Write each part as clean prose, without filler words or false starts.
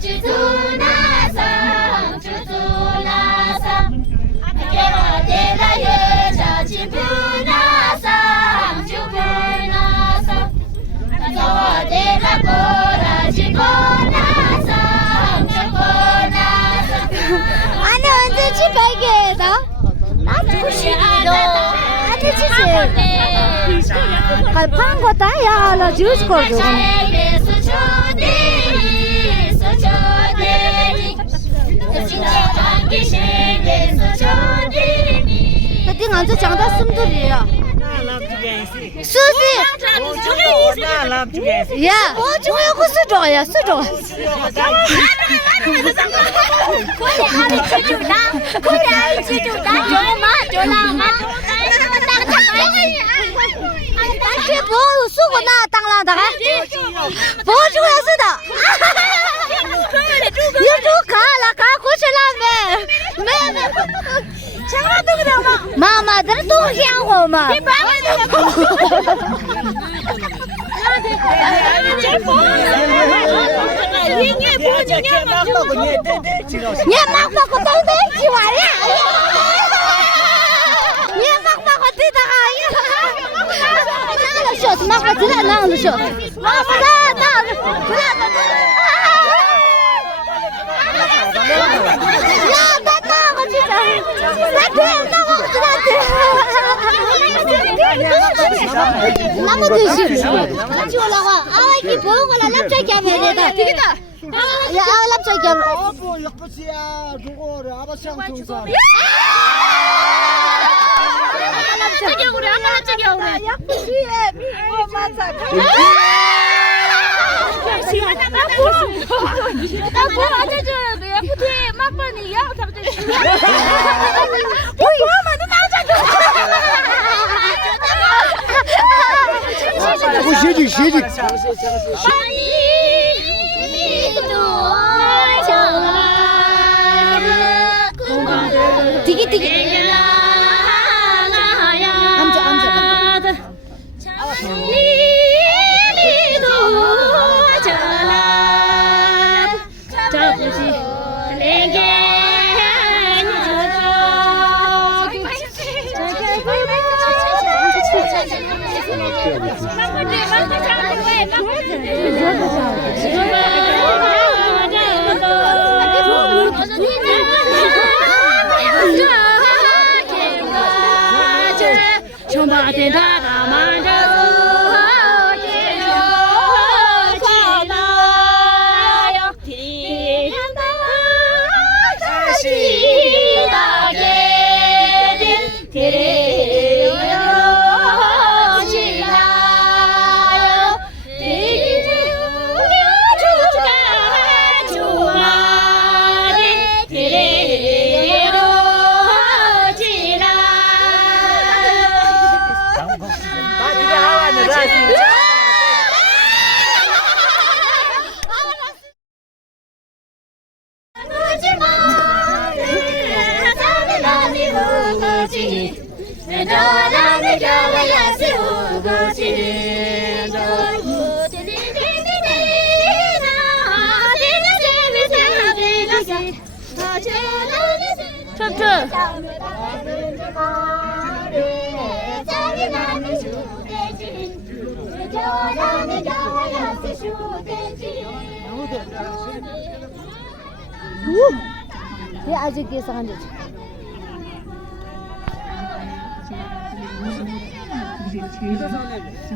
아니 언제 집에게다? 나 주시기로 아니 주시. 갈판 거 다야 나 주스 거죠. 그때 언제 장다 숨들이야. 수시. 야, 뭐 중요한 거 수저야 수저. 마마들 또 향고 마. Nhé mắc vào con tôi đấy chị hỏi ạ. Nhé mắc vào con tôi đấy. Nó là sợ mắc vào thứ là nó là sợ. Mắc vào đó nó. Nó nó con chị trời. Nó thêm nó không nó thêm. 나무 드시. 같이 올라가. 아, 이게 보고 나 납작이 하면 되다. 되겠다. 야, 납작이 하면. 뭐 약부시야 누구를 아버지랑 동생. 납작이 오래. 아까 납작이 오래. 약부시에 미워 맞아. 나 뭐 맞아줘야 돼. 약부시 막판이 약 잡지. 뭐 하면 나자줘. 시직. 디기. 앉아. ये आज के संग You don't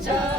자,